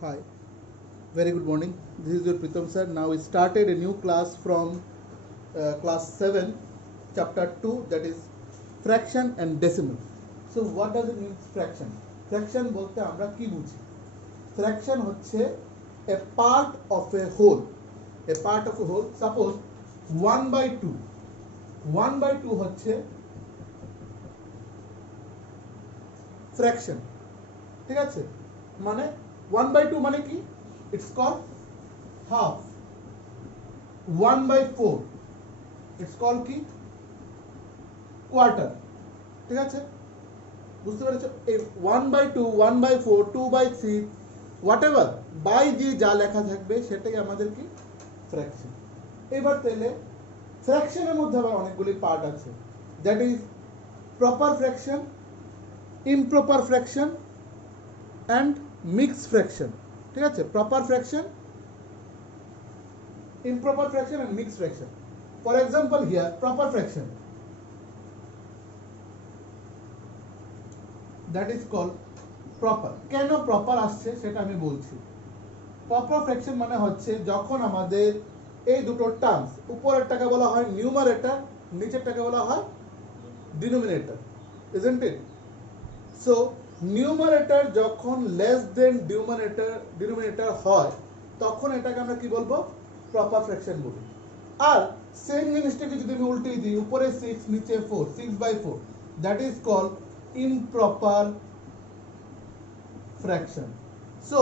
Hi, very good morning. This is your Pritam sir. Now we started a new class from class 7, chapter 2, that is fraction and decimal. So what does it mean fraction? Fraction বলতে আমরা কি বুঝি? Fraction হচ্ছে a part of a whole. A part of a whole. Suppose 1 by 2. 1 by 2 হচ্ছে fraction. ঠিক আছে? মানে 1 by 2 মানে কি? It's called half. 1 by 4 it's called কি quarter. ঠিক আছে, বুঝতে পেরেছো? এই 1 by 2 1 by 4 2 by 3 whatever by যে যা লেখা থাকবে সেটাকে আমাদের কি ফ্র্যাকশন। এবার তাহলে ফ্র্যাকশনের মধ্যে আবার অনেকগুলি পার্ট আছে, that is proper fraction, improper fraction and mix fraction. ঠিক আছে, proper fraction, improper fraction and mixed fraction. For example here proper fraction, that is called proper. কেন proper আসছে সেটা আমি বলছি। proper fraction মানে হচ্ছে যখন আমাদের এই দুটো টার্মস, উপরেরটাকে বলা হয় নিউমারেটর, নিচেরটাকে বলা হয় denominator, isn't it? So numerator যখন লেস দেন ডিনোমিনেটর হয় তখন এটাকে আমরা কি বলবো? প্রপার ফ্র্যাকশন বলি। আর সেম জিনিসটাকে যদি আমি উল্টে দিই, উপরে 6 নিচে 4, 6 by 4, that is called improper fraction. So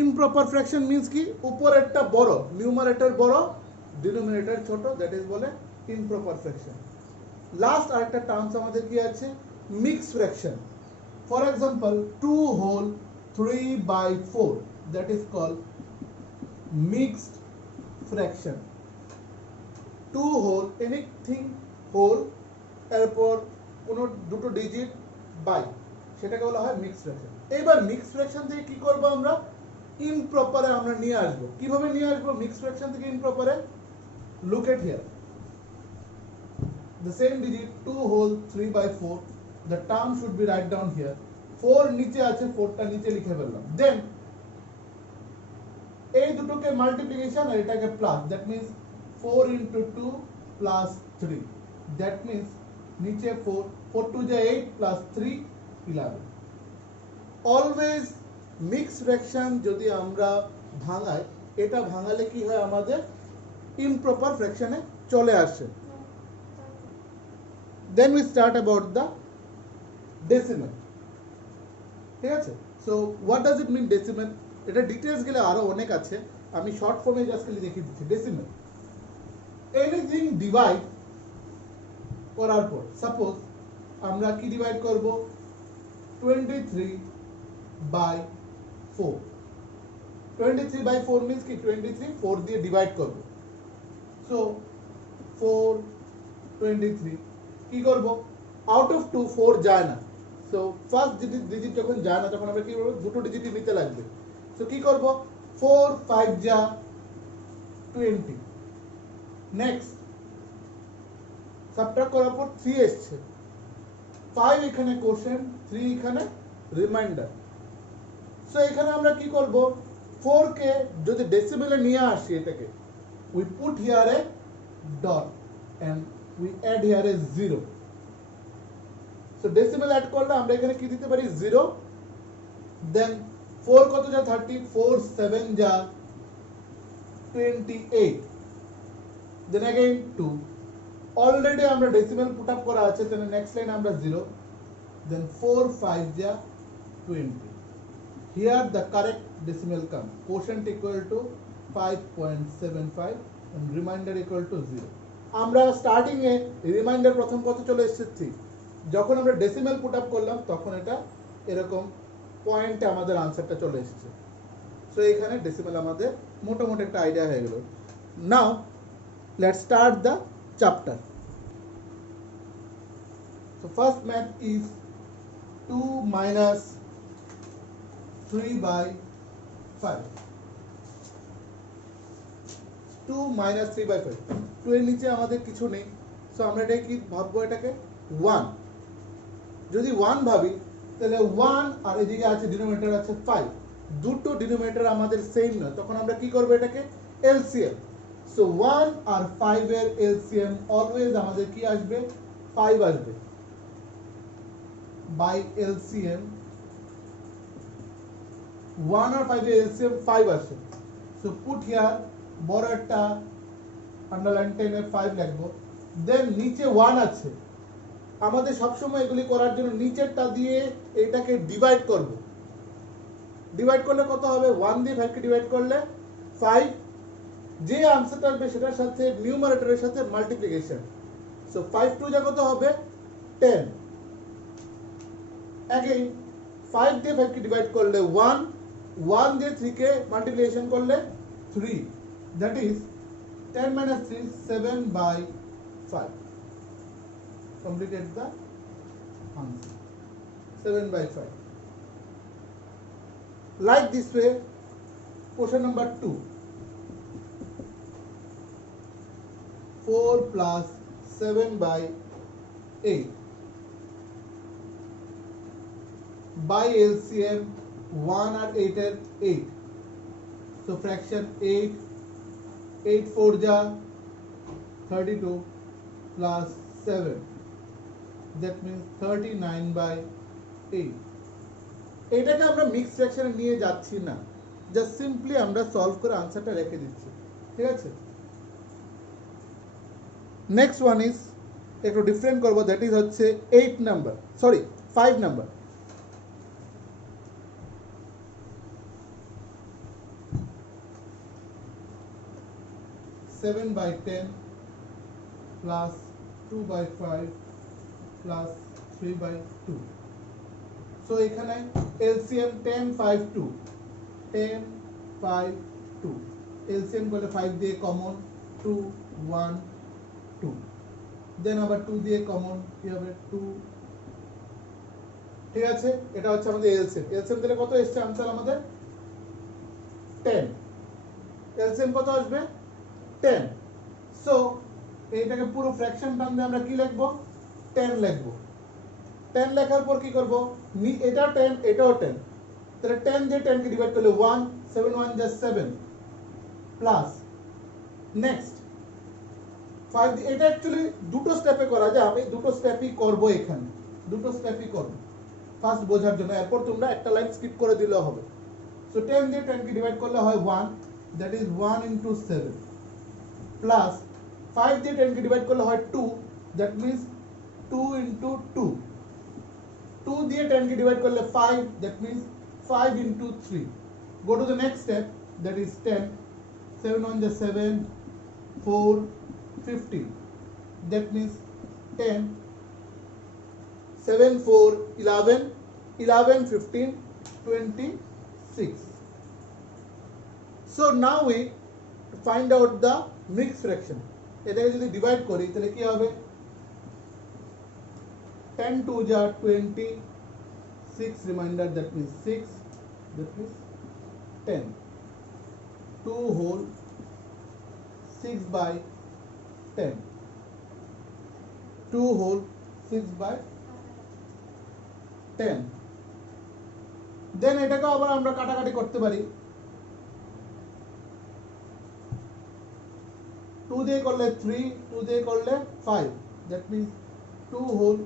improper fraction means কি, উপরেরটা বড়, নিউমারেটর বড়, ডিনোমিনেটর ছোট, দ্যাট ইজ বলে ইমপ্রপার ফ্র্যাকশন। লাস্ট আরেকটা টার্মস আমাদের কি আছে? Mix fraction. For example 2 whole 3 by 4, that is called mixed fraction. 2 whole anything whole এরপর কোনো দুটো ডিজিট বাই, সেটাকে বলা হয় মিক্সড ফ্র্যাকশন। এবার মিক্সড ফ্র্যাকশন থেকে কি করব আমরা? ইমপ্রপারে আমরা নিয়ে আসবো। কিভাবে নিয়ে আসবো মিক্সড ফ্র্যাকশন থেকে ইমপ্রপারে? Look at here, the same digit 2 whole 3 by 4, the term should be write down here. 4 নিচে আছে, 4টা নিচে লিখে ফেললাম। দেন এই দুটোকে মাল্টিপ্লিকেশন আর এটাকে প্লাস, দ্যাট মিন্স 4 into 2 plus 3, দ্যাট মিন্স নিচে 4, 4 2 যা 8 plus 3 11। অলওয়েজ মিক্স ফ্র্যাকশন যদি আমরা ভাঙাই, এটা ভাঙালে কি হয় আমাদের ইমপ্রপার ফ্র্যাকশনে চলে আসে। Then we start about the decimal. ঠিক আছে, so what does it mean decimal? এটা ডিটেলস গেলে আরো অনেক আছে, আমি শর্ট ফর্মে জাস্ট খালি দেখিয়ে দিচ্ছি। ডেসিমেল এনিথিং ডিভাইড করার পর, সাপোজ আমরা কি ডিভাইড করব? 23 by 4। 23 by 4 মিন্স কি 23 4 দিয়ে ডিভাইড করব। সো 4 23 কি করব? আউট অফ 2 4 যায় না, সো ফার্স্ট ডিজিট যখন যায় না তখন আমরা কি করব? দুটো ডিজিটই নিতে লাগবে। সো কি করব? 4 5 যা 20। নেক্সট সাবট্রাক্ট করার পর 3 এসছে, 5 এখানে কোশ্চেন, 3 এখানে রিমাইন্ডার। সো এখানে আমরা কি করব? 4 কে যদি ডেসিমেলে নিয়ে আসি, এটাকে we put here a dot and we add here a 0। So decimal add করলে আমরা এখানে কি দিতে পারি? 0। দেন 4 কত যা 30, 4 7 যা 28, দেন अगेन 2। অলরেডি আমরা ডেসিমেল পুট আপ করা আছে, তাহলে নেক্সট লাইন আমরা 0, দেন 4 5 যা 20। Here the correct decimal come, quotient equal to 5.75 and remainder equal to 0। আমরা স্টার্টিং এ রিমাইন্ডার প্রথম কত চলে এসেছে? 3। যখন আমরা ডেসিমেল পুট আপ করলাম তখন এটা এরকম পয়েন্টে আমাদের আনসারটা চলে এসেছে। সো এখানে ডেসিমেল আমাদের মোটামুটি একটা আইডিয়া হয়ে গেল। নাও let's start the chapter. So first math is 2 minus 3 by 5। 2 minus 3 by 5, 2 এর নিচে আমাদের কিছু নেই, সো আমরা এটা কি ভাববো? এটাকে 1। যদি 1 ভাবি তাহলে 1 আর এদিকে আছে ডিনোমিনেটর আছে 5, দুটো ডিনোমিনেটর আমাদের সেম নয়, তখন আমরা কি করব এটাকে এলসিএম। সো 1 আর 5 এর এলসিএম অলওয়েজ আমাদের কি আসবে 5 আসবে। বাই এলসিএম 1 আর 5 এর এলসিএম 5 আসে। সো পুট হিয়ার বড় একটা আন্ডারলাইন টেনে 5 লিখবো। দেন নিচে 1 আছে, আমাদের সবসময় এগুলি করার জন্য নিচেরটা দিয়ে এটাকে ডিভাইড করব। ডিভাইড করলে কত হবে 1 দিয়ে 5 কে ডিভাইড করলে 5, যে আনসারটা আসবে সেটার সাথে নিউমারেটরের সাথে মাল্টিপ্লিকেশন। সো 5 2 যা কত হবে 10। अगेन 5 দিয়ে 5 কে ডিভাইড করলে 1, 1 দিয়ে 3 কে মাল্টিপ্লিকেশন করলে 3, দ্যাট ইজ 10 minus 3 7 by 5 completed the answer 7 by 5. Like this way, question number 2, 4 plus 7 by 8 by LCM 1 আর 8 এর 8, so fraction 8 8 4 ja 32 plus 7, that means 39 by 8. এটাকে আমরা মিক্স ফ্র্যাকশনে নিয়ে যাচ্ছি না, জাস্ট সিম্পলি আমরা সলভ করে আনসারটা রেখে দিচ্ছি, ঠিক আছে। নেক্সট ওয়ান ইজ একটু ডিফারেন্ট করব, দ্যাট ইজ হচ্ছে 8 number, sorry 5 number. Seven by 10 plus 2 by 5 plus 3 by 2. So এখানে LCM 10 5 2 10 5 2, LCM করলে 5 দিয়ে কমন 2 1 2, দেন আবার 2 দিয়ে কমন কি হবে 2, ঠিক আছে। এটা হচ্ছে আমাদের LCM। LCM দিলে কত এসছে आंसर আমাদের 10। LCM কত আসবে 10। সো এইটাকে পুরো ফ্র্যাকশন টার্ম দিয়ে আমরা কি লিখব 10 লিখব। 10 লেখার পর কি করব, এটা 10 এটাও 10, তাহলে 10 দিয়ে 10 কে ডিভাইড করলে 1, 7 1 just 7 প্লাস নেক্সট 5, এটা অ্যাকচুয়ালি দুটো স্টেপে করা যায়, আমি দুটো স্টেপই করব, এখানে দুটো স্টেপই করব ফার্স্ট বোঝার জন্য, এরপর তোমরা একটা লাইন স্কিপ করে দিলেও হবে। সো 10 দিয়ে 10 কে ডিভাইড করলে হয় 1, দ্যাট ইজ 1 into 7 প্লাস 5 দিয়ে 10 কে ডিভাইড করলে হয় 2, দ্যাট মিন্স 2 into 2, 2 দিয়ে 10 কে ডিভাইড করলে 5, দ্যাট মিন্স 5 into 3. Go to the next step, that is 10, 7 1 just 7 4 15, that means 10 7 4 11 11 15 26. So now we find out the mixed fraction. এটাকে যদি ডিভাইড করি তাহলে কি হবে 10 2 ja 20, 6 remainder, that means 6, that means 10, 2 whole 6 by 10, 2 whole 6 by 10. দেন এটাকে আবার আমরা কাটাকাটি করতে পারি, 2 দিয়ে করলে 3, 2 দিয়ে করলে 5, that means 2 whole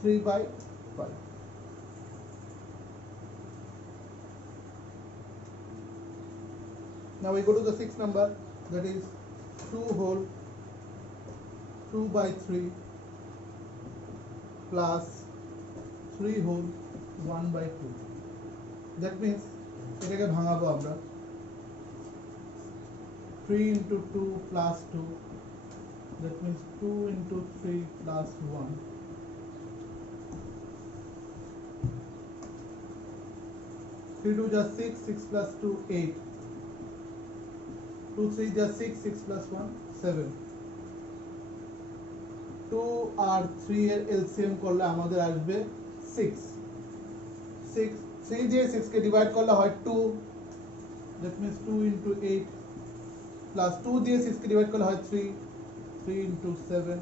3 by 5. Now we go to the 6th number, that is 2 whole 2 by 3 plus 3 whole 1 by 2. That means এটাকে ভাঙাবো আমরা 3 into 2 plus 2, that means 2 into 3 plus 1, 3 2 just 6, 6 plus 2 8, 2 3 just 6, 6 plus 1 7, 2 আর 3 এর এলসিএম করলে আমাদের আসবে 6, 6 3 দিয়ে 6 কে ডিভাইড করলে হয় 2, that means 2 into 8 plus 2 দিয়ে 6 কে ডিভাইড করলে হয় 3, 3 into 7,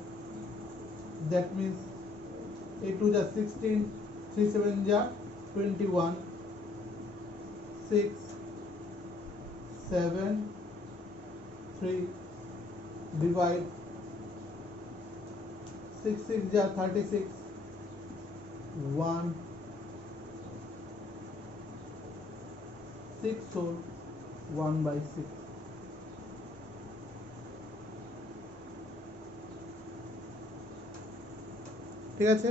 that means 8 2 just 16, 3 7 ja 21, 6 7 3 divide 6 6 ja 36 1 6 4 1 by 6 ঠিক আছে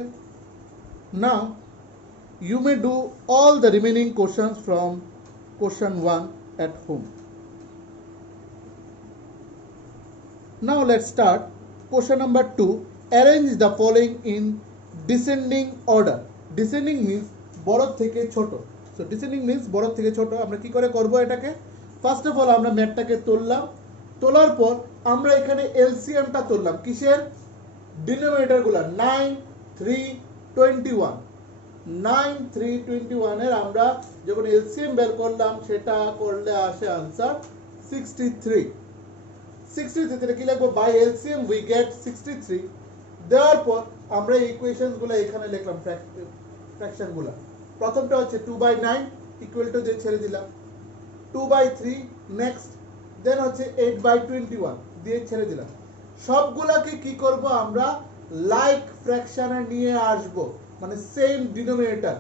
now you may do all the remaining questions from question 1 at home. Now let's start question number 2. Arrange the following in descending order. Descending means বড় থেকে ছোট, so descending means বড় থেকে ছোট। আমরা কি করে করব এটাকে? ফার্স্ট অফ অল আমরা ম্যাথটাকে তুললাম, তোলার পর আমরা এখানে এলসিএমটা তুললাম কিসের? ডিনোমিনেটর গুলা 9 3 21 9 3 21 এর আমরা যখন এলসিএম বের করলাম সেটা করলে আসে आंसर 63 63 কি লিখবো? By LCM we get 63। দেওয়ার পর আমরা এই ইকুয়েশনস গুলো এখানে লিখলাম, ফ্র্যাকশন গুলো। প্রথমটা হচ্ছে 2/9 ইকুয়াল টু যে ছেড়ে দিলাম 2/3 নেক্সট, দেন হচ্ছে 8/21 দিয়ে ছেড়ে দিলাম। সবগুলাকে কি করব আমরা? লাইক ফ্র্যাকশনে নিয়ে আসব, মানে সেম ডিনোমিনেটর,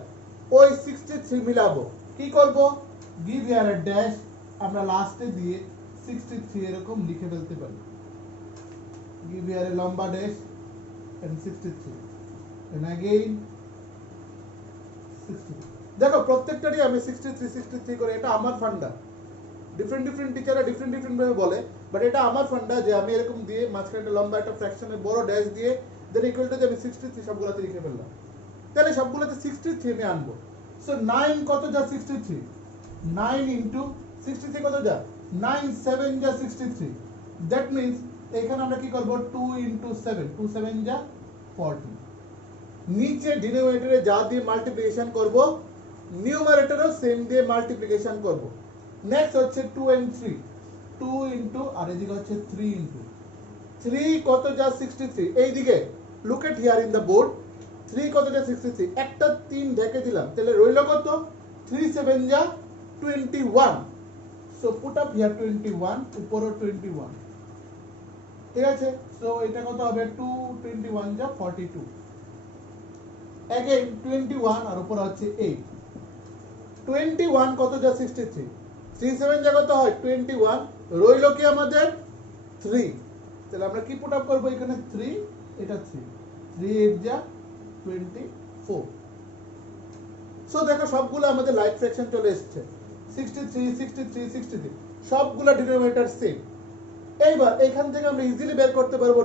ওই 63 মিলাবো। কি করব? গিভ হিয়ার এ ড্যাশ, আমরা লাস্টে দিয়ে 63 এরকম লিখে ফেলতে পারি। গিভ হিয়ার এ লম্বা ড্যাশ এন্ড 63 এন্ড अगेन 63। দেখো প্রত্যেকটারই আমি 63 63 করে, এটা আমার ফান্ডা। ডিফারেন্ট টিচাররা ডিফারেন্ট ভাবে বলে, বাট এটা আমার ফান্ডা যে আমি এরকম দিয়ে মাঝখানে লম্বা একটা ফ্র্যাকশনে বড় ড্যাশ দিয়ে দেন ইকুয়াল টু আমি 63 সবগুলোতে লিখে ফেললাম। তাহলে সবগুলোতে 63 আমি আনবো। সো 9 কত যা 63, 9 ইনটু 63 কত যা 9 7 যা 63। দ্যাট মিন্স এখানে আমরা কি করব? 2 ইনটু 7 2 7 যা 40। নিচে ডিনোমিনেটরে যা দিয়ে মাল্টিপ্লিকেশন করব নিউমারেটরও সেম দিয়ে মাল্টিপ্লিকেশন করব। নেক্সট হচ্ছে 2 and 3 2 ইনটু আর এদিকে হচ্ছে 3 ইনটু 3 কত যা 63। এইদিকে look at here in the board, 3 কত যা 63, একটা 3 ঢেকে দিলাম, তাহলে রইল কত? 3 7 যা 21। সো পুট আপ হিয়ার 21, উপরও 21, ঠিক আছে। সো এটা কত হবে? 2 21 যা 42, अगेन 21 আর উপরে হচ্ছে 8। 21 কত যা 63, 3 7 যা কত হয় 21, রইল কি আমাদের 3। তাহলে আমরা কি পুট আপ করব? এখানে 3, এটা 3 3 8 যা 24। সো দেখো সবগুলো আমাদের লাইক ফ্র্যাকশন চলে এসেছে, 63 63 63, সবগুলো ডিনোমিনেটর সেম। এইবার এখান থেকে আমরা ইজিলি বের করতে পারবো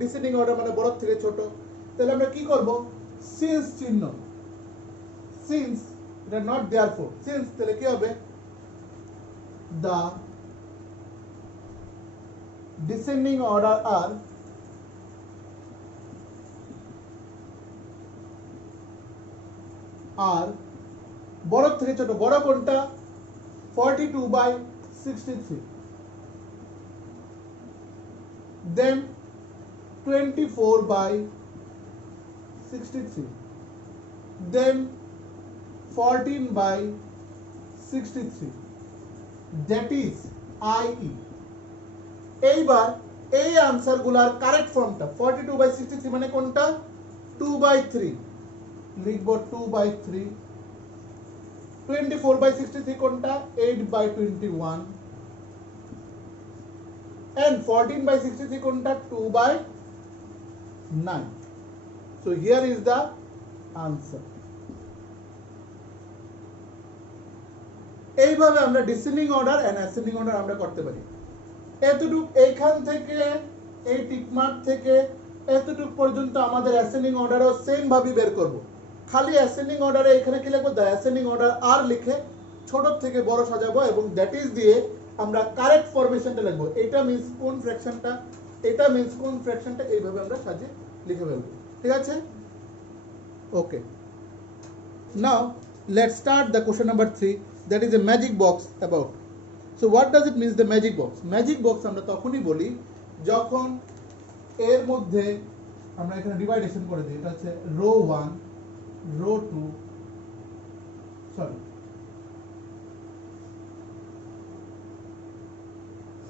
ডিসেন্ডিং অর্ডার, মানে বড় থেকে ছোট। তাহলে আমরা কি করব? সিন্স চিহ্ন, সিন্স এটা নট দেয়ারফর, সিন্স তাহলে কি হবে? the descending order are বড় থেকে ছোট, বড় কোনটা? 42/63, then 24/63, then 14/63, that is IE। এইবার এই आंसर গুলার কারেক্ট ফর্মটা 42/63 মানে কোনটা? 2/3 লিখব, 2/3। 24/63 কোনটা? 8/21 and 14/63 কোনটা? 2/9। so here is the answer। এইভাবে আমরা descending order and ascending order আমরা করতে পারি। এতটুক এইখান থেকে এই টিক মার্ক থেকে এতটুক পর্যন্ত আমাদের অ্যাসেন্ডিং অর্ডারও সেম ভাবে বের করব। খালি অ্যাসেন্ডিং অর্ডারে এখানে কি লিখব? দ্য অ্যাসেন্ডিং অর্ডার আর লিখে ছোট থেকে বড় সাজাবো এবং দ্যাট ইজ দিয়ে আমরা কারেক্ট ফরমেশনটা লিখব। এটা মিন্স কোন ফ্র্যাকশনটা, এটা মিন্স কোন ফ্র্যাকশনটা, এইভাবে আমরা সাজিয়ে লিখে ফেলব। ঠিক আছে? Okay, now let's start the question number 3, that is a magic box about। so what does it means the magic box? magic box আমরা তখনই বলি যখন এর মধ্যে আমরা এখানে ডিভাইডেশন করে দিই, এটা হচ্ছে রো 1 রো 2 সরি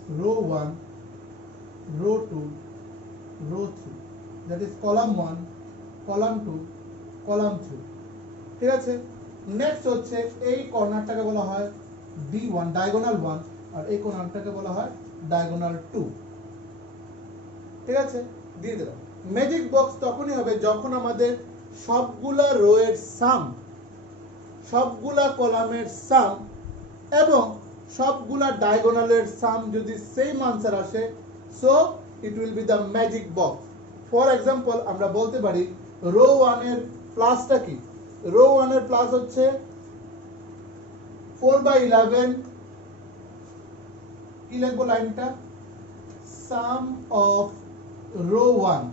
row 1, row 2, row 3, that is column 1, column 2, column 3. ঠিক আছে, নেক্সট হচ্ছে এই কর্নারটাকে বলা হয় D1 ডায়াগোনাল 1 আর এই কর্নারটাকে বলা হয় ডায়াগোনাল 2। ঠিক আছে, দিয়ে দিলাম। ম্যাজিক বক্স তখনই হবে যখন আমাদের সবগুলা রো এর সাম, সবগুলা কলামের সাম এবং সবগুলা ডায়াগোনালের সাম যদি সেম আনসার আসে, so it will be the magic box. For example আমরা বলতে পারি রো 1 এর প্লাসটা কি? রো 1 এর প্লাস হচ্ছে 4/11, কি লিখবো লাইনটা? Sum of row 1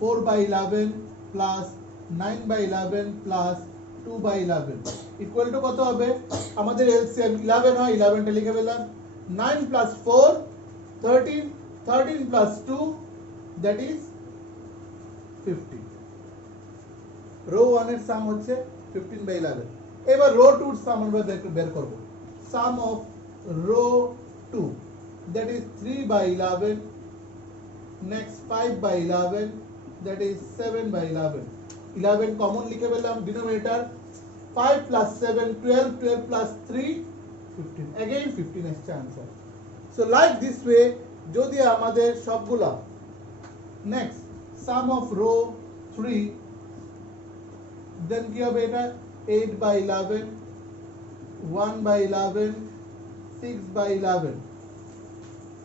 4/11 plus 9/11 plus 2/11 equal to কত হবে? আমাদের এলসিএম 11 হয়, 11টা লিখে ফেললাম। 9 plus 4 13, 13 plus 2 that is 15। Row 1 এর সাম হচ্ছে 15/11। এবার রো 2 এর সাম আমরা বের করব। Sum of row 2 that is 3/11, next 5/11 that is 7/11, 11 common লিখে ফেললাম ডিনোমিনেটর, 5 plus 7 12, 12 plus 3 15, again 15 এসছে answer. So like this way যদি আমাদের সবগুলা, নেক্সট সাম অফ রো 3 দেন কি হবে? এটা 8/11, 1/11, 6/11,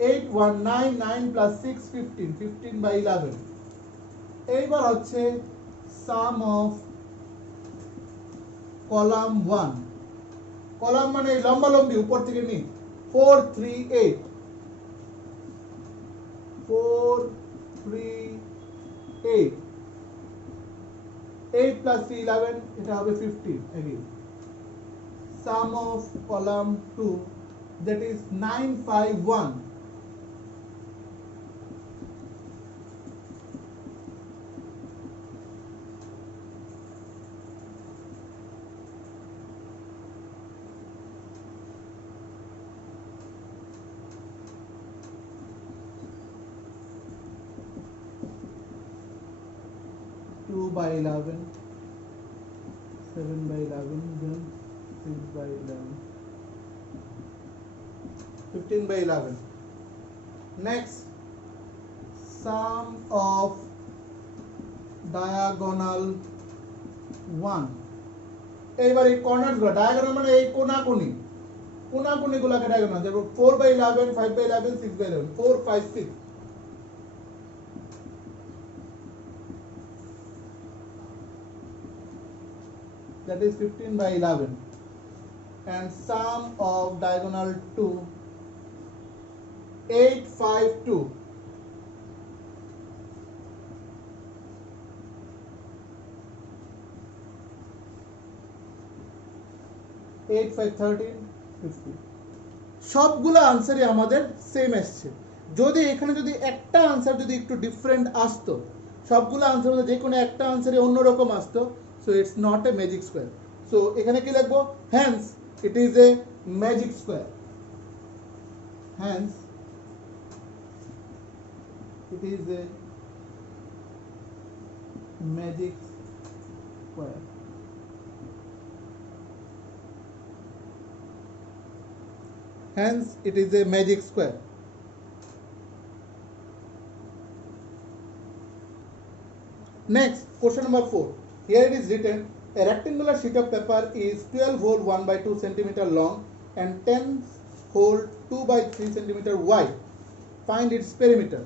8 1 9, 9 plus 6 15, 15/11। এইবার হচ্ছে সাম অফ কলাম 1, কলাম মানে লম্বা লম্বি উপর থেকে নি, 4 3 8, 4 3 8, 8 plus 3 11, এটা হবে 15 again। সাম অফ কলাম 2 that is 9 5 1, 2/11, 7/11, then 6/11, 15/11। next sum of diagonal 1, এইবার এই কর্নার গুলো, ডায়াগোনাল মানে এই কোনাকুনি, কোনাকুনি গুলোকে ডায়াগোনাল, যেমন 4/11, 5/11, 6/11, 4 5 6, that is 15/11, and sum of diagonal 2 8 5 2, 8 5 13 50। সবগুলো আনসারই আমাদের সেম আসছে। যদি এখানে যদি একটা আনসার যদি একটু ডিফারেন্ট আসতো, সবগুলো আনসার মধ্যে যে কোনো একটা আনসারই অন্যরকম আসতো, so it's not a magic square. So এখানে কি লিখবো? Hence it is a magic square, hence it is a magic square। hence it is a magic square। next question number 4, here it is written a rectangular sheet of paper is 12 hole 1/2 cm long and 10 hole 2/3 cm wide, find its perimeter।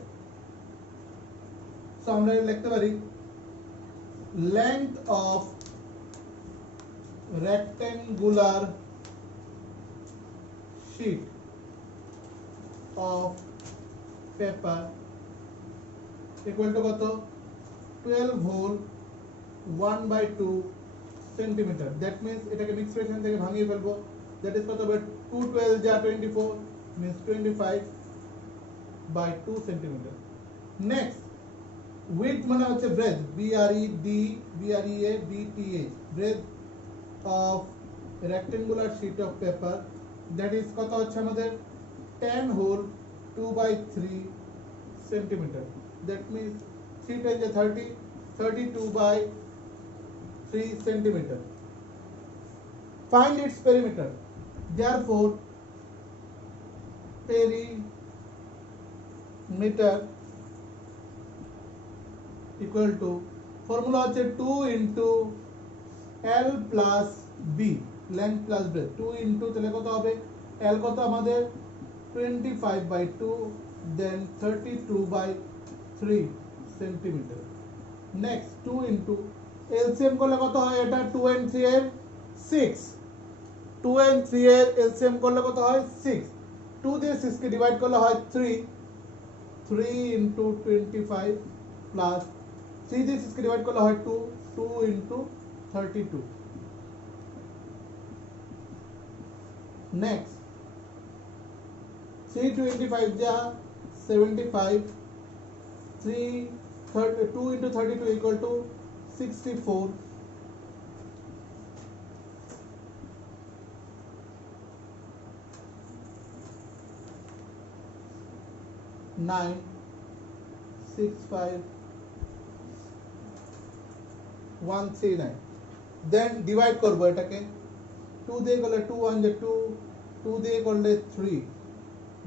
so আমরা লিখতে পারি length of rectangular sheet of paper equal to কত? 12 hole 1/2 centimeter। that means এটাকে mix fraction থেকে ভাঙিয়ে ফেলবো, that is কত হবে? 2 12 যা 24 means 25/2 centimeter। next width মানে হচ্ছে breadth, breadth of rectangular sheet of paper that is কত হচ্ছে আমাদের 10 হোল 2/3 centimetre. That means 3 10 30, 32/3 centimeter. Find its perimeter. Therefore, perimeter equal to formula হচ্ছে 2 into L plus B, length plus breadth, 2 into তাহলে কত হবে, L কত আমাদের 25/2, then 32/3 centimeter. Next 2 into LCM করলে কত হয়, এটা 2 and 3 এর 6, 2 and 3 এর LCM করলে কত হয় 6, 2 দিয়ে 6 কে ডিভাইড করলে হয় 3, 3 into 25 plus 3 দিয়ে 6 কে ডিভাইড করলে হয় 2, 2 into 32. Next 3 25 ja 75, 2 into 32 equal to 64. 9 6 5 1 3 9. Then divide করবো এটাকে, 2 দিয়ে করলে 2 1 যে 2, 2 দিয়ে করলে 3,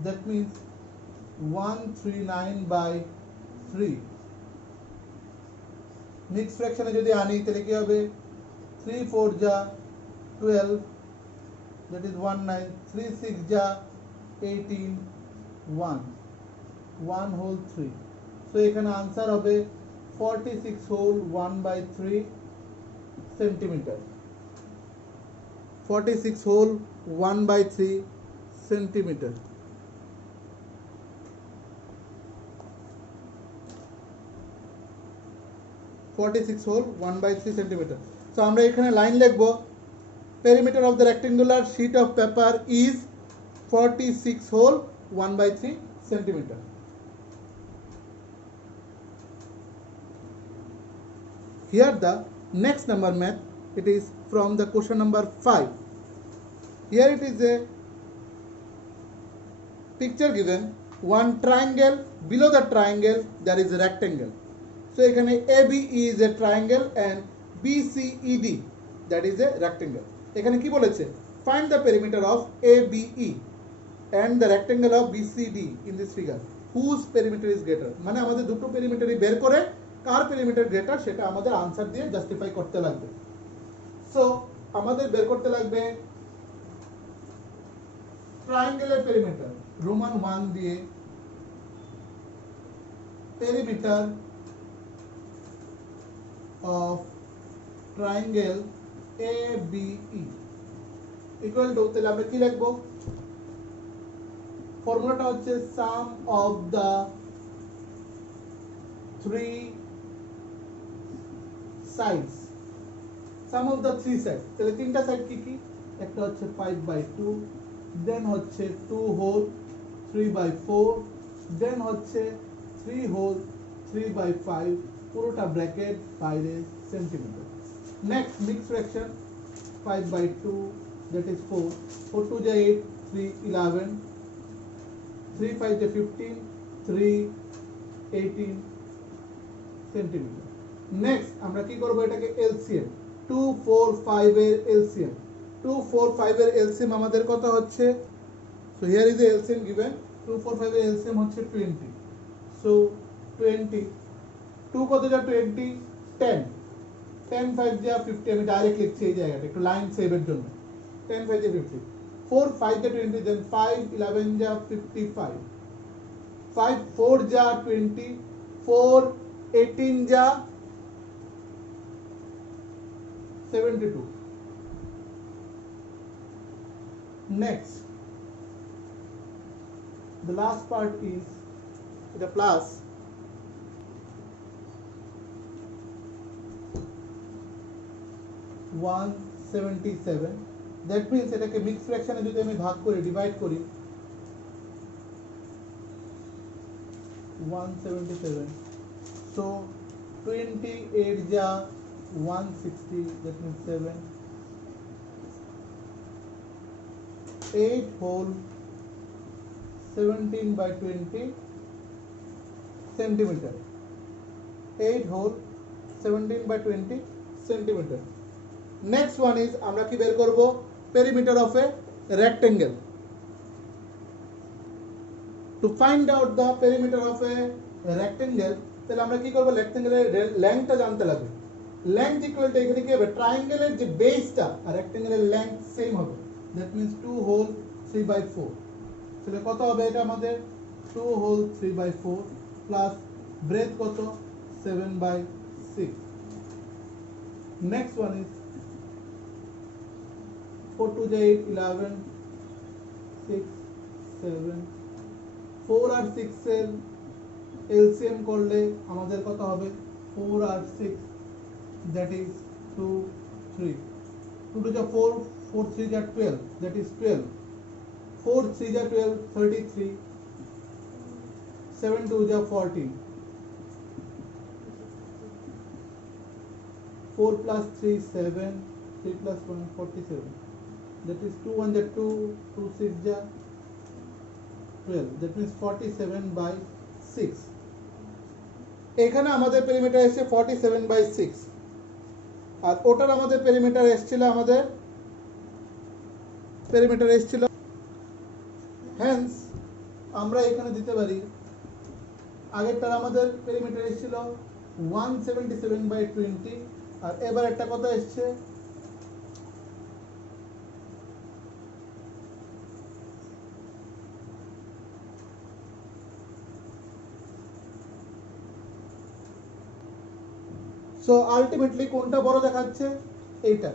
that means 139/3. মিক্স ফ্র্যাকশনে যদি আনি তাহলে কি হবে, 3 4 যা 12, that is 19, 3 6 যা 18, 1 1 whole 3. So এখানে আনসার হবে 46 whole 1/3 centimeter. 46 whole 1/3 centimeter. whole 1/3 centimeter. So আমরা এখানে লাইন লিখবো, perimeter of the rectangular sheet of paper is 46 whole 1/3 centimeter. Here the next number math, it is from the question number 5. Here it is a picture given, one triangle, below the triangle there is a rectangle. So এখানে ABE is a triangle and BCED that is a rectangle. এখানে কি বলেছে, find the perimeter of ABE and the rectangle of BCD in this figure, whose perimeter is greater. মানে আমাদের দুটো পেরিমিটারই বের করে কার পেরিমিটার গ্রেটার সেটা আমাদের আনসার দিয়ে জাস্টিফাই করতে লাগবে। সো আমাদের বের করতে লাগবে ট্রায়াঙ্গেলের পেরিমিটার, রোমান 1 দিয়ে perimeter of triangle ABE equal to, তাহলে আমরা কি লিখবো, ফর্মুলাটা হচ্ছে সাম of the 3 sides, sum of the 3 sides. তাহলে তিনটা সাইড কি কি, একটা হচ্ছে 5/2, দেন হচ্ছে 2 হোল 3/4, দেন হচ্ছে 3 হোল 3/5, পুরোটা ব্র্যাকেট বাইরে centimetre. Next mix fraction 5/2, that is 4, 4 2 যা 8, 3 11, 3 5 যা 15, 3 18 সেন্টিমিটার। নেক্সট আমরা কি করব, এটাকে এলসিএম, 2 4 5 এর এলসিএম, 2 4 5 এর এলসিএম আমাদের কত হচ্ছে, so here is the LCM given, 2 4 5 এর এলসিএম হচ্ছে 20, সো 20, 2 কত যা 20, 10, 10 5 যা 50, আমি ডাইরেক্ট লিখছি এই জায়গাটা একটু লাইন সেভের জন্য, 10 5 যা 50, 4 5 যা 20, দেন 5 11 যা 55, 5 4 যা 20, 4 18 যা 72. Next, the last part is the plus 177. That means এটাকে মিক্স ফ্র্যাকশনে যদি আমি ভাগ করে ডিভাইড করি, 177, so 28 যা 160, that means 7, 8 whole 17 by 20 centimeter. 8 whole 17 by 20 centimeter. Next one is আমরা কি বের করব perimeter of a rectangle. To find out the perimeter of a rectangle তাহলে আমরা কি করব rectangle এর length টা জানতে লাগবে. Length equal to এখানে কি হবে triangle এর যে বেসটা আর rectangle এর length সেম হবে. That means 2 whole 3 by 4. তাহলে কত হবে এটা আমাদের 2 whole 3 by 4 plus breadth কত 7 by 6. Next one is 4 to 8 11 6 7 4 আর 6 এর LCM করলে আমাদের কত হবে 4 আর 6 that is 2 3 2 to the 4 4 3 are 12 that is 12 4 3 are 12 33 7 2 are 14 4 plus 3 7 3 plus 1 47 that is 2 1 that 2 2 6 are 12 that means 47 by 6 এখানে আমাদের পেরিমিটার এসে 47 by 6 আর ওটার আমাদের পেরিমিটার এসেছিল hence আমরা এখানে দিতে পারি আগেরটার আমাদের পেরিমিটার এসেছিল 177 by 20 আর এবার একটা কত এসেছে সো আলটিমেটলি কোনটা বড় দেখাচ্ছে এইটা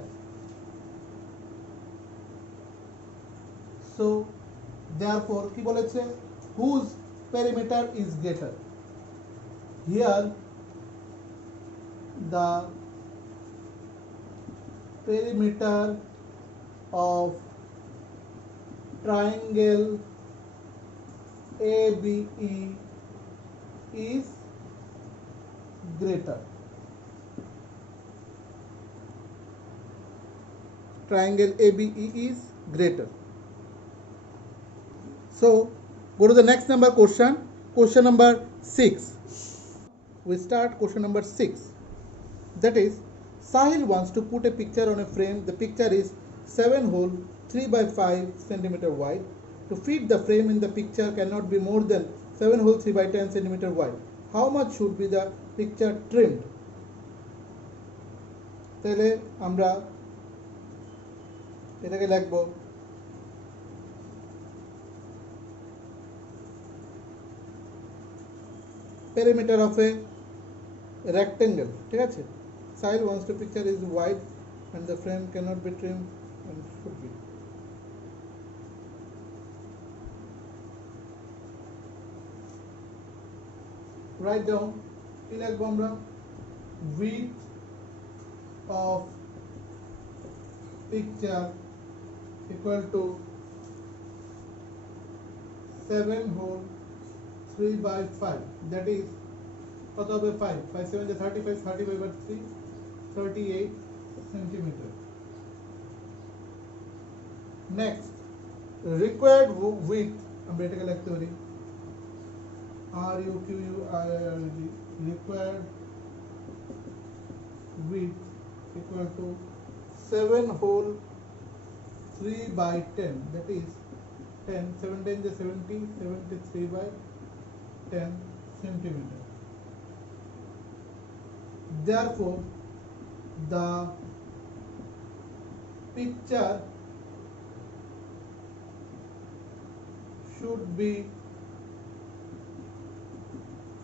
সো therefore কি বলেছে whose perimeter is greater here the perimeter of triangle ABE is greater. Triangle ABE is greater. So go to the next number question. Question number 6. We start question number 6. That is, Sahil wants to put a picture on a frame. The picture is 7 whole 3 by 5 centimeter wide. To fit the frame in the picture cannot be more than 7 whole 3 by 10 centimeter wide. How much should be the picture trimmed? তাহলে আমরা এটাকে লিখব perimeter of a rectangle. ঠিক আছে Sahil wants to picture is wide and the frame cannot be trimmed and should be write down কি লিখব আমরা width of picture equal to 7 whole 3 by 5 that is কত হবে 5 5 7 যে 35 35 by 3 38 centimeter. Next required width আমরা এটাকে লিখতে পারি RUQUIRD required width equal to 7 whole 3 by 10 that is 10 7 10 is 70 73 by 10 centimeter. Therefore the picture should be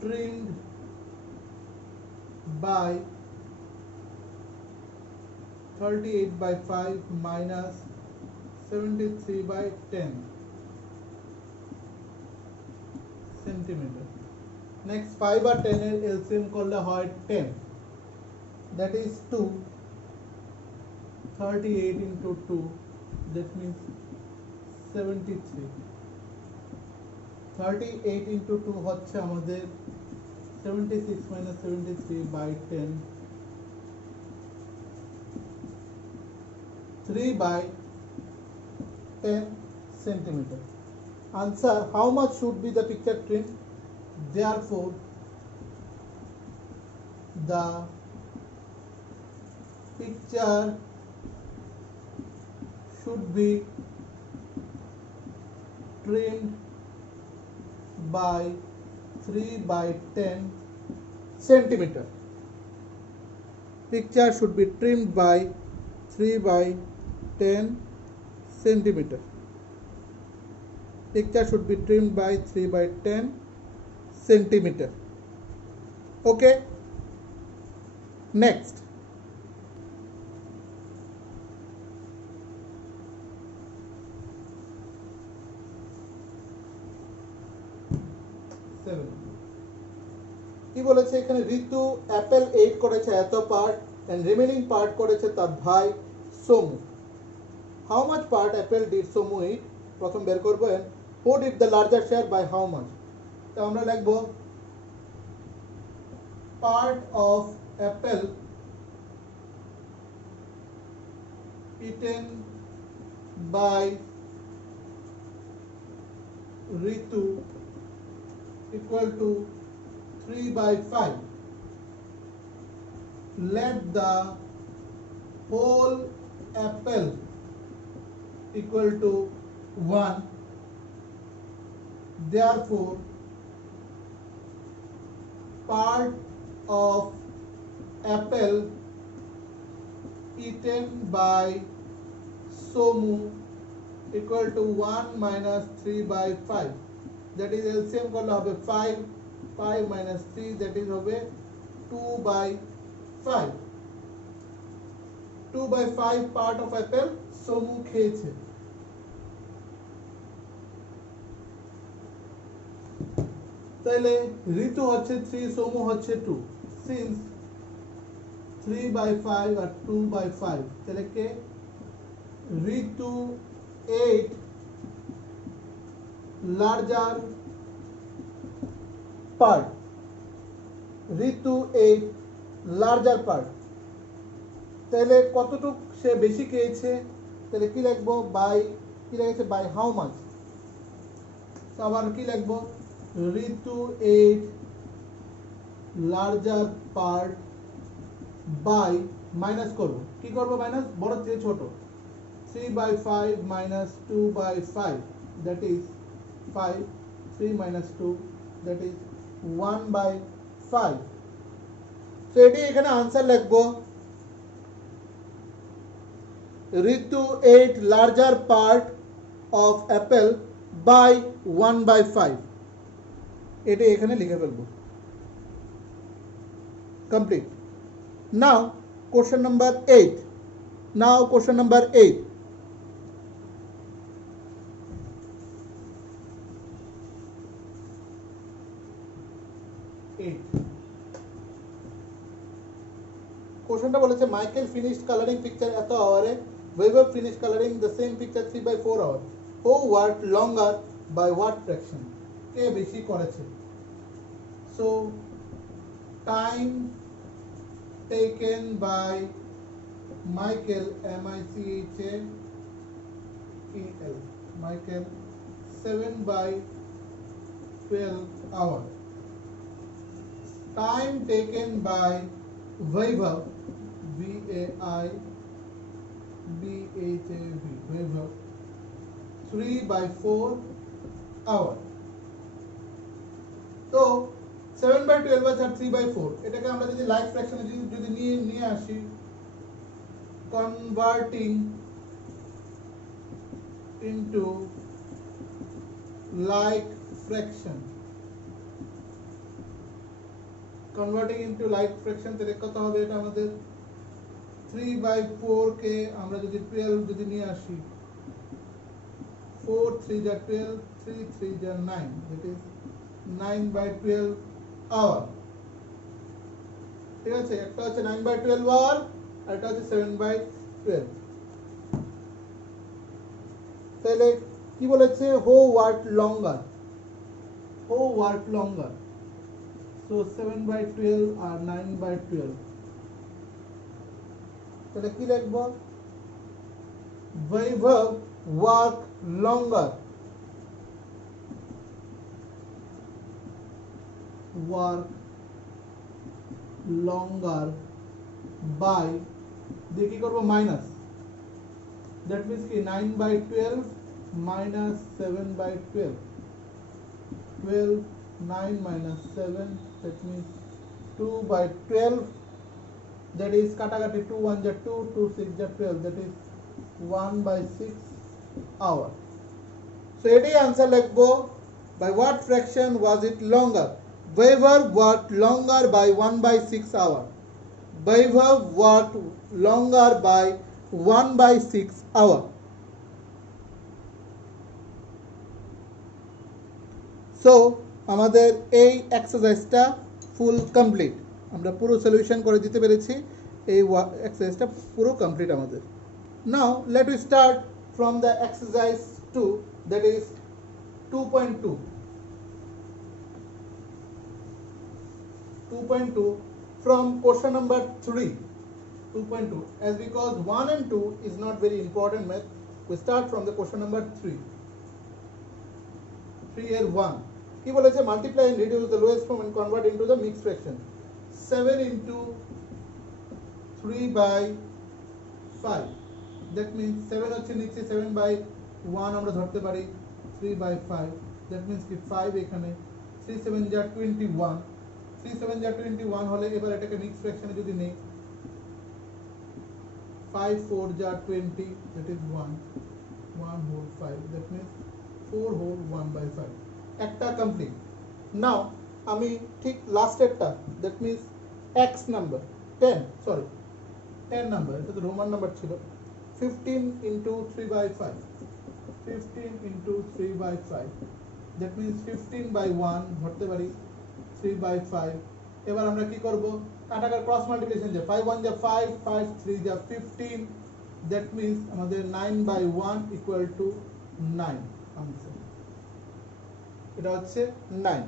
trimmed by 38 by 5 minus 73 by 10 centimeter. Next 5 আর 10 এর LCM করলে হয় 10 that is 2 38 into 2 that means 73 38 into 2 হচ্ছে আমাদের 76 minus 73 by 10 3 by 10 centimeter. Answer: how much should be the picture trim? Therefore the picture should be trimmed by 3/10 centimeter. Picture should be trimmed by 3/10 centimeter. Picture should be trimmed by 3/10 centimeter. Okay. Next. কি বলেছে এখানে? ঋতু অ্যাপেল 8 করেছে এত part and remaining part করেছে তার ভাই Somu. How much part apple did Somu 8? প্রথম বের করব and who did the larger share by how much. তো আমরা লিখব part of apple eaten by Ritu equal to 3/5. Let the whole apple equal to 1. Therefore part of apple eaten by Somu equal to 1 minus 3/5. That is LCM করলে হবে 5 minus 3, that is হবে 2/5. 2/5 part of apple Somu খেয়েছে। তাহলে ঋতু হচ্ছে 3, সোমু হচ্ছে 2। since 3/5 আর 2/5, তাহলে কে? ঋতু 8 larger part. ঋতু 8 larger part. তাহলে কতটুক সে বেশি খেয়েছে? তাহলে কি লিখবো? বাই কি লিখেছে? By how much. তো আবার কি লিখবো? Ritu 8 larger part by minus করব। কি করব? মাইনাস বড় থেকে ছোট। 3/5 minus 2/5, that is 5. 3 minus 2, that is 1/5. so এটি এখানে आंसर লিখবো Ritu 8 larger part of apple by 1/5, এটি এখানে লিখে ফেলবো। complete. now question number 8. কোশ্চেনটা বলেছে মাইকেল ফিনিশড কালারিং পিকচার এত আওয়ারে, বৈভব finish colouring the same picture 3/4 আওয়ার। হু ওয়ার্কড লঙ্গার বাই হোয়াট ফ্র্যাকশন? কে বেশি করেছে? So time taken by Michael, MICHAEL, Michael 7/12 hour. Time taken by Vaibhav, VAIBHAV, Vaibhav 3/4 hour. তো 7/12 আর 3/4 এটাকে আমরা যদি লাইক ফ্র্যাকশনে যদি নিয়ে আসি, converting into like fraction, তাহলে কত হবে? এটা আমাদের 3/4 কে আমরা যদি 12 যদি নিয়ে আসি, 4 3 যা 12, 3 3 যা 9, that is 9/12 hour. ঠিক আছে, একটা হচ্ছে 9/12 hour আর এটা হচ্ছে 7/12। তাহলে কি বলেছে? হো ওয়ার্ক লঙ্গার, so 7/12 আর 9/12, তাহলে কি লিখবো? Vaibhav work longer work longer by দিয়ে কি করব মাইনাস, that means কি 9/12 minus 7/12, 12 9 minus 7, that means 2/12, that is কাটাকাটি 2 1 যা 2 2 6 যা 12, that is 1/6 hour. So এটাই आंसर লিখবো, by what fraction was it longer? Weber worked longer by 1/6 hour. Weber worked longer by 1/6 hour. So আমাদের এই এক্সারসাইজটা ফুল কমপ্লিট, আমরা পুরো সলিউশন করে দিতে পেরেছি, এই এক্সারসাইজটা পুরো কমপ্লিট আমাদের। Now let us start from the exercise 2, that is 2.2. 2.2 from question number 3. 2.2, as because 1 and 2 is not very important math, we start from the question number 3. 3 here 1 কি বলেছে, multiply and reduce the lowest form and convert into the mixed fraction. 7 into 3/5, that means 7 হচ্ছে নিচে, 7/1 আমরা ধরতে পারি, 3/5, that means কি 5 এখানে, 3 7 যা 21, 3 7 যা 21 হলে এবার এটাকে মিক্স ফ্র্যাকশনে যদি নেই, 5 4 যা 20, that is 1 whole 5, that means 4 whole 1/5, একটা কমপ্লিট। নাও আমি ঠিক লাস্টেরটা, that means x নাম্বার 10 নাম্বার, এটা তো রোমান নাম্বার ছিল, 15 into 3/5, 15 into 3/5, that means 15/1 ধরতে পারি, 3/5। এবার আমরা কি করব, কাটাকাটি ক্রস মাল্টিপ্লিকেশন, যে 5 1 যা 5, 5 3 যা 15, that means আমাদের 9/1 equal to 9 आंसर, এটা হচ্ছে 9।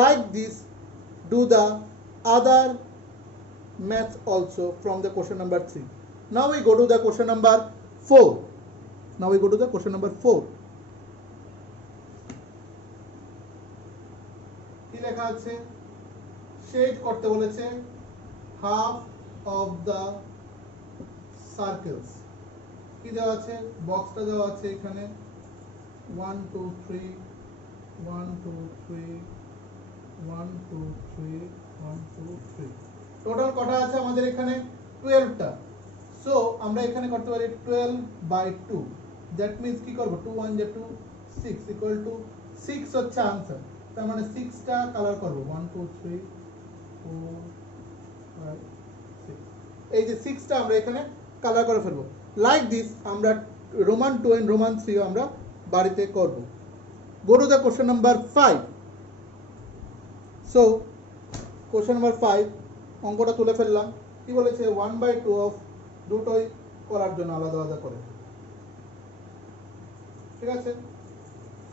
like this do the other maths also from the question number 3. now we go to the question number 4. কি লেখা আছে, শেড করতে বলেছে half of the circles, কি দেওয়া আছে, বক্সটা দেওয়া আছে এখানে 1 2 3 1 2 3 1 2 3 1 2 3, টোটাল কটা আছে আমাদের এখানে 12টা। সো আমরা এখানে করতে পারি 12/2, দ্যাট মিন্স কি করব, 2 1 যা 2 6 ইকুয়াল টু 6 হচ্ছে आंसर, তার মানে 6টা কালার করব, 1 2 3 4 5 6, এই যে 6টা আমরা এখানে কালার করে ফেলবো। লাইক দিস আমরা রোমান 2 এন্ড রোমান 3 আমরা বাড়িতে করব। go to the question number 5. so question number 5 অঙ্কটা তুলে ফেললাম, কি বলেছে 1/2 অফ দুটোই করার জন্য আলাদা আলাদা করে, ঠিক আছে।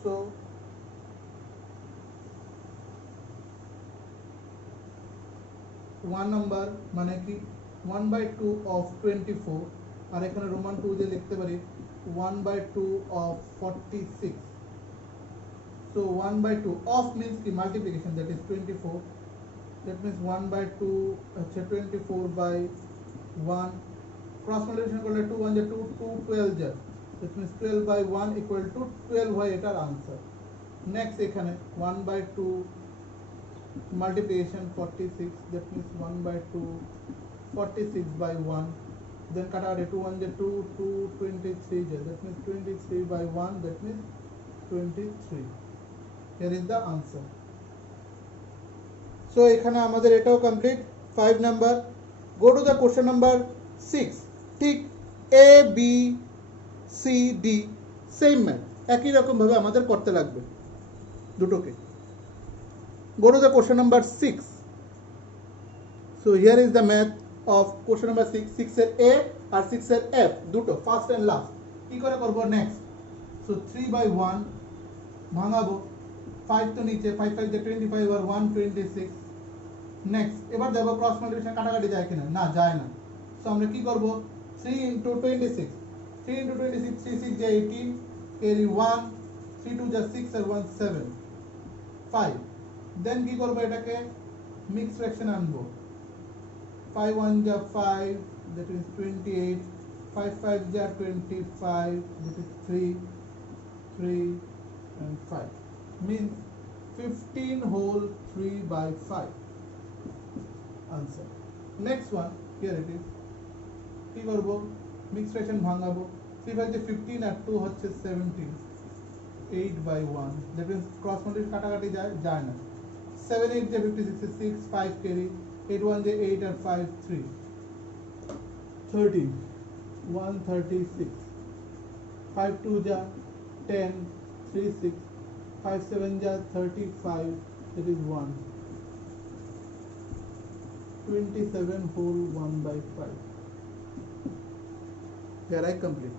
সো 1 নাম্বার মানে কি 1/2 অফ 24, আর এখানে রোমান 2 দিয়ে লিখতে পারি 1/2 অফ 46। so 1/2 অফ means কি multiplication, that is 24, that means 1/2 আচ্ছা 24/1, ক্রস মাল্টিপ্লিকেশন করলে 2 1 যা 2 2 12 যা, that means 12/1 equal to 12 হয় এটার आंसर। নেক্সট এখানে 1/2 multiplication 46, that means 1/2 46/1, then কাটাকাটি 2 1 যা 2 2 23 যা, that means 23/1, that means 23, here is the answer. so এখানে আমাদের এটাও কমপ্লিট 5 number. go to the question number 6, ঠিক a b c d same math, একই রকম ভাবে আমাদের করতে লাগবে দুটোকে। go to the question number 6. so here is the math of question number 6. 6 এর a আর 6 এর f দুটো ফার্স্ট এন্ড লাস্ট, কি করে করব নেক্সট। so 3/1 ভাঙাবো, 5 তো নিচে, 5 5 যে 25 আর 126। নেক্সট এবার দেখো ক্রস মাল্টিপ্লিকেশন কাটাকাটি যায় কিনা, না যায় না। সো আমরা কি করব 3 into 26, 3 into 26 3 6 যা 18, carry 1, 3 2 যা 6 আর 1 7 5, দেন কি করব এটাকে মিক্স ফ্র্যাকশন আনবো 5 1 যা 5 that is 28 5 5 যা 25 that is 3 and 5 means 15 whole 3 by 5 answer. Next one, here it is. কি করব মিক্স ফ্র্যাকশন ভাঙাবো 3 5 15 আর 2 হচ্ছে 17 8 by 1 that means ক্রস মাল্টিপ্লাই কাটাকাটি যায় না 7 8 যে 56 5 carry 8 1 যে 8 আর 5 3 13 136 5 2 যা 10 3 6 5 7 যা 35 that is 1 27 whole 1 by 5 here I complete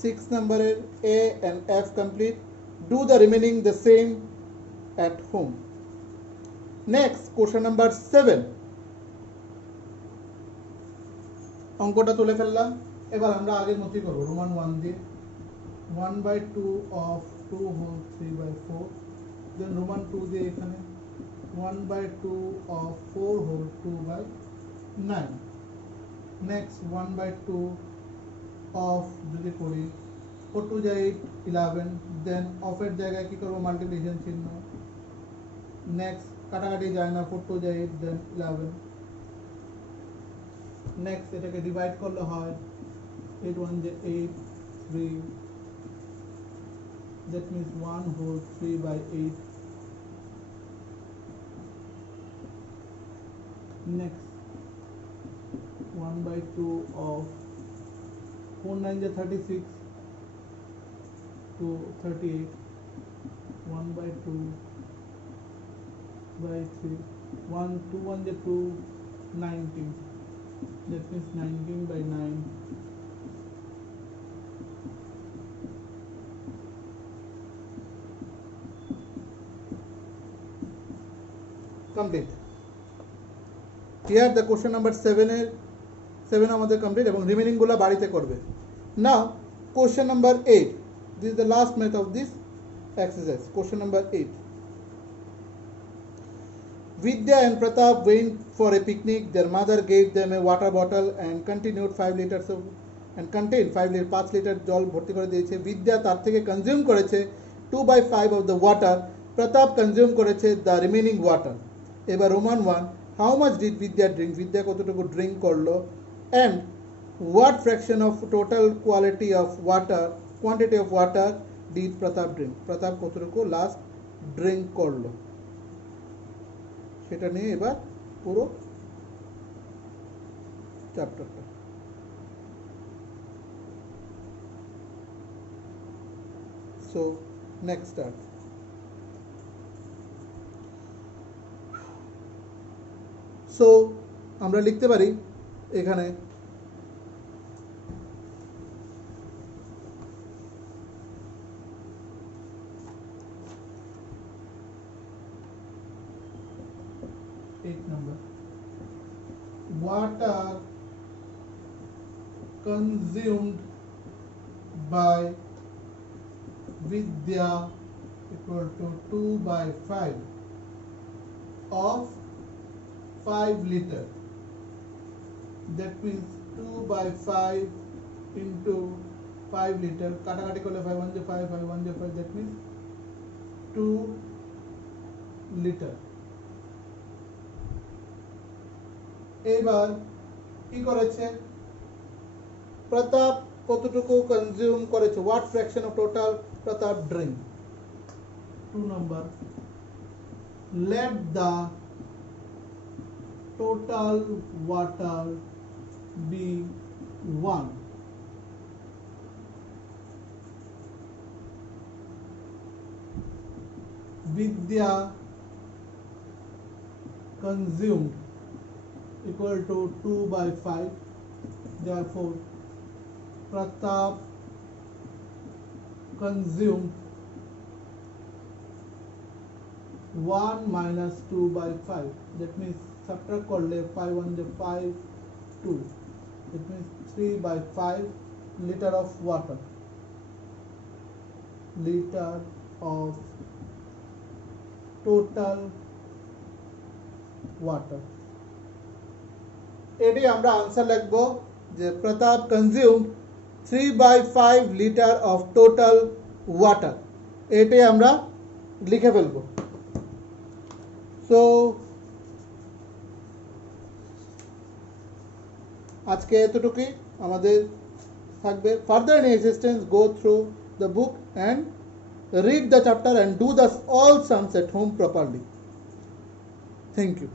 6 number A and F complete do the remaining the same at home. Next question number 7 অঙ্কটা তুলে ফেললাম এবার আমরা আগের মতই করব রোমান 1 দিয়ে 1 by 2 of 2 whole 3 by 4 then রোমান 2 দিয়ে এখানে 1 by 2 of 4 whole 2 by 9 next 1 by 2 of যদি করি 4 2 যা 8 11 then of এর জায়গায় কি করব মাল্টিপ্লিকেশন চিহ্ন next কাটাকাটি যায় না 4 2 যা 8 then 11 next এটাকে ডিভাইড করলে হয় 8 1 যা 8 3 that means 1 whole 3 by 8 next 1 by 2 of 4 9 ja 36 to 38 1 by 2 by 3 1 2 1 ja 2 19 that means 19 by 9 complete here the question number 7 এর 7 আমাদের কমপ্লিট এবং রিমেইনিং গুলো বাড়িতে করবে now question number 8 this is the last method of this exercise question number 8 Vidya and Pratap went for a picnic their mother gave them a water bottle and continued 5 liters of and contained 5 লিটার জল ভর্তি করে দিয়েছে বিদ্যা তার থেকে কনজিউম করেছে 2 by 5 of the water প্রতাপ কনজিউম করেছে the remaining water এবার রোমান 1 how much did Vidya drink বিদ্যা কতটুকু ড্রিঙ্ক করলো and what fraction of total quantity of water did Pratap drink প্রতাপ কতটুকু লাস্ট ড্রিঙ্ক করলো সেটা নিয়ে এবার পুরো চ্যাপ্টারটা so next start so আমরা লিখতে পারি এখানে number water consumed by Vidya equal to 2 by 5 of 5 liter that means 2 by 5 into 5 liter কাটাকাটি করলে 5 1 5 5 1 5 that means 2 liter এবার কি করেছে প্রতাপ কতটুকু কনজিউম করেছে what fraction of total Pratap drink 2 number let the total water be 1 Vidya consumed equal to 2 by 5 therefore Pratap consumed 1 minus 2 by 5 that means subtract করলে 5 1 5 2 that means 3 by 5 liter of water total water. এটি আমরা আনসার লিখবো যে Pratap consume 3/5 litre of total water, এটাই আমরা লিখে ফেলবো। So আজকে এতটুকুই আমাদের থাকবে। Further any existence go through the book and read the chapter and do the all sums at home properly. Thank you.